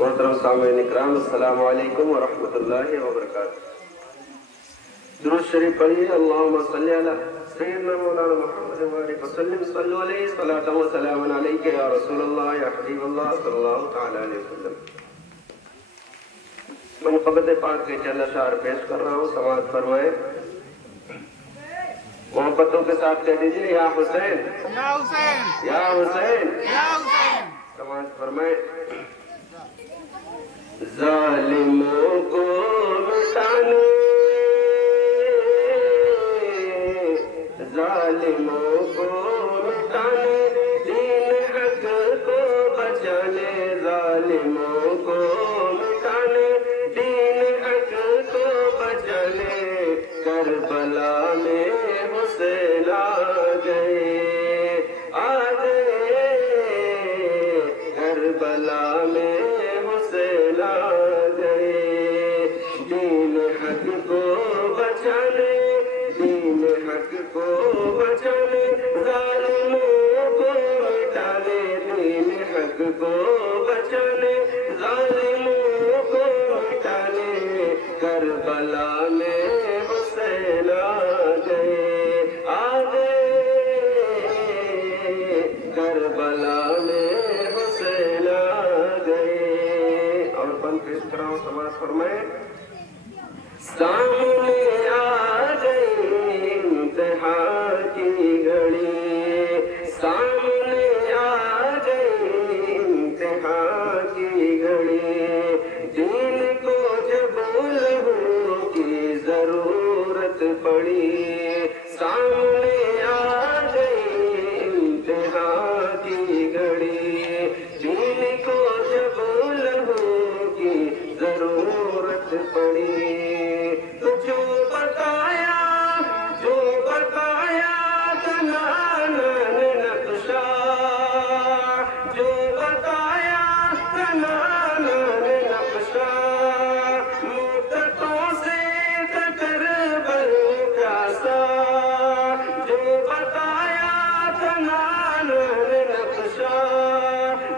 محترم سامعین اکرام، السلام علیکم ورحمۃ اللہ وبرکاتہ۔ درود شریف پڑھیے۔ اللہم صلی علی سیدنا مولانا محمد وآلہ وسلم، صلو علیہ صلاۃ و سلام علیک یا رسول اللہ یا حبیب اللہ صلی اللہ تعالی علیہ وسلم۔ میں محبت پاک کے چند اشعار پیش کر رہا ہوں، سماعت فرمائیں۔ محبتوں کے ساتھ کہہ دیجیے یا حسین یا حسین یا حسین یا حسین۔ سماعت فرمائیں۔ ظالموں کو مٹانے، ظالموں کو مٹانے، دین حق کو بچانے، ظالموں کو مٹانے، دین حق کو بچانے، کربلا میں حسین آ گئے، آ گئے، کربلا میں حسین آ گئے، دین حق کو بچانے، دین حق کو بچانے، ظالموں کو مٹانے، دین حق کو بچانے، ظالموں کو مٹانے، کربلا میں حسین آ گئے، آ گئے، کربلا میں حسین آ گئے۔ اور بند پیش کراؤ، سماعت فرمائیں۔ سامنے آ گئی امتحان کی گھڑی، سامنے آ گئی امتحان کی گھڑی، دین کو جب لہو کی ضرورت پڑی، سامنے آ گئی امتحان کی گھڑی، دین کو جب لہو کی ضرورت پڑی، تو جو بتایا کنانا نے نقشہ، جو بتایا کنانا نے نقشہ، مدتوں سے تقرباً پیاسا، جو بتایا کنانا نے نقشہ،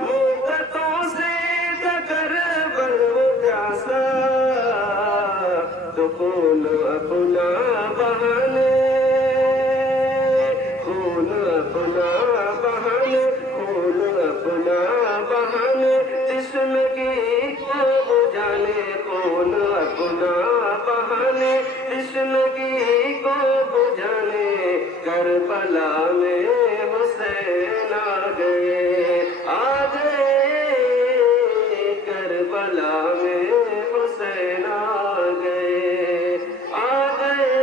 مدتوں سے تقرباً پیاسا، تو خون اپنا بہانے، خون اپنا بہانے، خون اپنا بہانے، تشنگی کو بجھانے، خون اپنا بہانے، تشنگی کو بجھانے، کربلا میں حسین آ گئے، آ گئے، کربلا میں حسین آ گئے، آ گئے،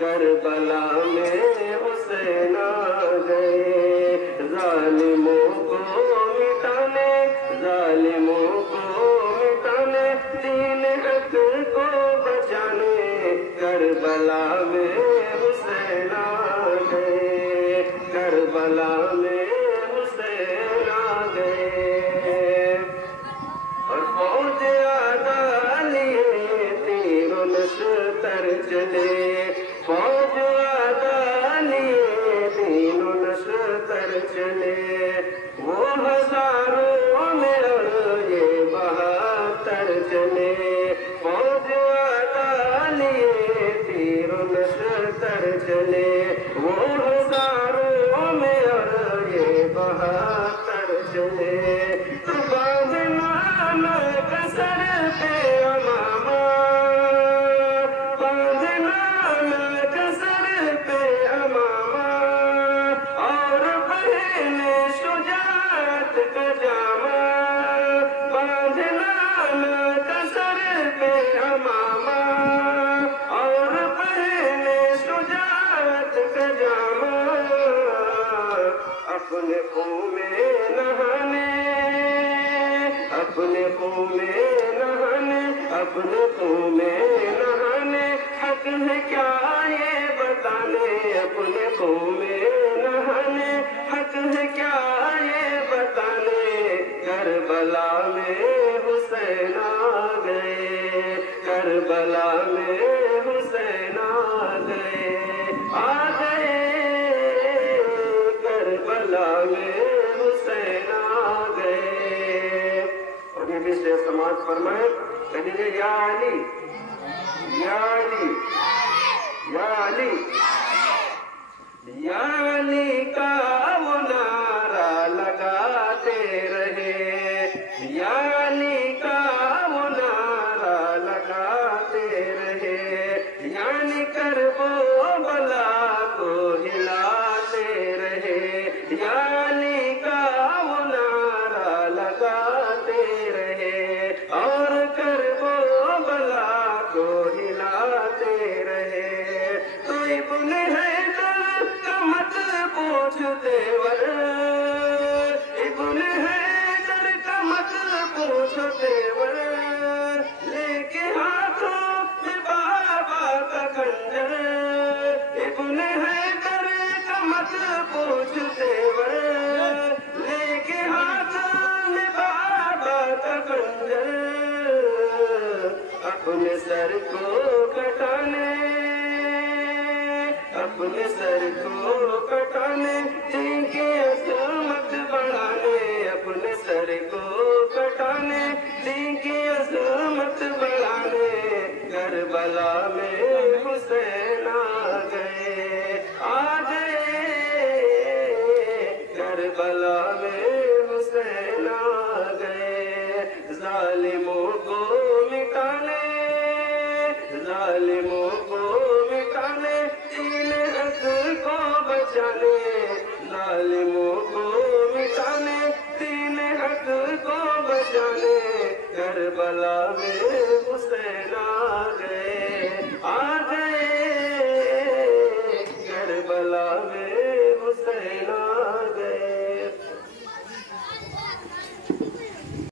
کربلا میں حسین آ گئے، ظالموں کو مٹانے، ظالموں کو مٹانے، دین حق کو بچانے، کربلا میں حسین آ گئے، کربلا میں حسین آ گئے۔ اور فوج آدھا لیے تیر و نشتر چلے، فوج آدھا لیے تیر و نشتر چلے، وہ ہزاروں میں اور یہ 72 چلے، فوج آدھا لیے تیر و نشتر چلے، وہ ہزاروں میں اور یہ 72 چلے، تو باندھنا سر پہ امامہ، باندھنا سر پہ امامہ، اور پہنے شجاعت کا جامہ، باندھنا سر پہ امامہ، اور پہنے شجاعت کا جامہ، اپنے خون میں نہانے، اپنے خون میں نہانے، اپنے خون میں نہانے، حق ہے کیا یہ بتانے، اپنے خون میں نہانے، حق ہے کیا یہ بتانے، کربلا میں حسین آ گئے، کربلا میں حسین آ گئے، آ گئے، کربلا میں حسین آ گئے۔ تلاوت فرمائیں کہیے یا علی یا علی یا علی یا علی کا وہ نعرہ لگاتے رہے یا علی کا وہ نعرہ لگاتے رہے یعنی کرب و بلا کو ہلاتے رہے یا علی کا وہ نعرہ لگاتے رہے اور کرب و بلا کو ہلاتے رہے تو ابن حیدر کا مت پوچھ دیور ابن حیدر کا مت پوچھ دیور لے کے ہاتھوں میں بابا کا خنجر ابن حیدر کا مت پوچھ دیور لے کے ہاتھوں میں بابا کا خنجر اپنے سر کو کٹانے اپنے سر کو کٹانے دین کی عظمت بڑھانے اپنے سر کو کٹانے دین کی عظمت بڑھانے کربلا میں حسین آ گئے کربلا میں حسین آ گئے ظالموں کو مٹانے ظالموں کو مٹانے دین حق کو بچانے ظالموں کو مٹانے دین حق کو بچانے کربلا میں حسین